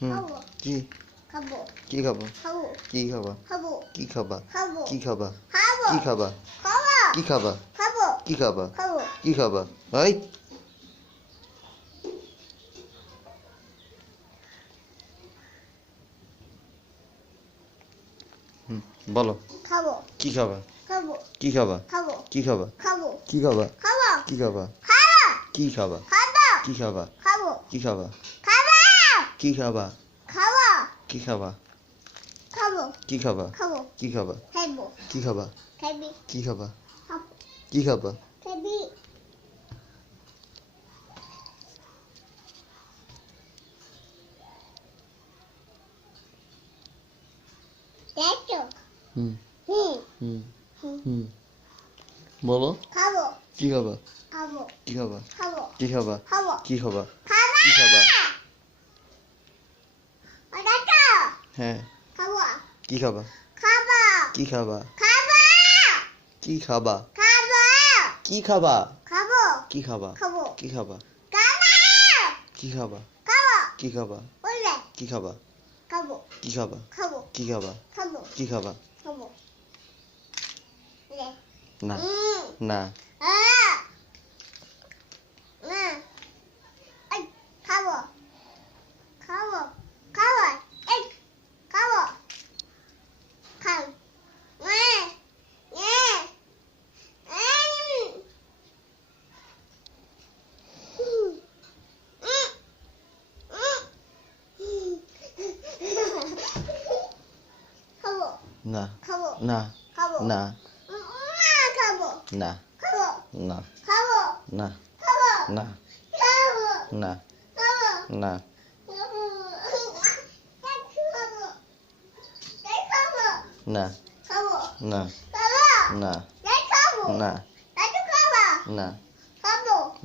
খাবো কি খাবো কি খাবো খাবো কি খাবা খাবো কি খাবা খাবো কি খাবা খাবো কি খাবা খাবো কি খাবা খাবো কি খাবা খাবো কি খাবা ভাই বলো খাবো কি খাবা খাবো কি খাবা খাবো কি খাবা খাবো কি খাবা খাবো কি খাবা খাবো কি খাবা খাবো কি খাবা খাবো কি খাবা খাবো কি খাবা খাবো কি খাবা খাবো কি খাবা খাবো কি খাবা খাবো কি খাবা খাবি কি খাবা খাবো কি খাবা খাবি দেখো হুম হুম হুম হুম বলো খাবো কি খাবা খাবো কি খাবা খাবো কি খাবা খাবো কি খাবা খাবো কি খাবা দেখো হ্যাঁ খাবো কি খাবা খাবো কি খাবা খাবো কি খাবা খাবো কি খাবা খাবো কি খাবা খাবো কি খাবা খাবো কি খাবা খাবো কি খাবা বলে কি খাবা খাবো কি খাবা খাবো কি খাবা খাবো কি খাবা খাবো লে না না আ না আই খাবো খাবো খাবো এই খাবো খাও এ এ খাবো না খাবো না খাবো না খাবো না খাবো না খাবো না খাবো না খাবো না খাবো না না না না না না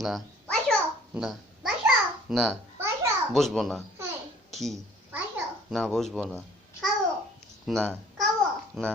না না না বসবো না কি না বসবো না না না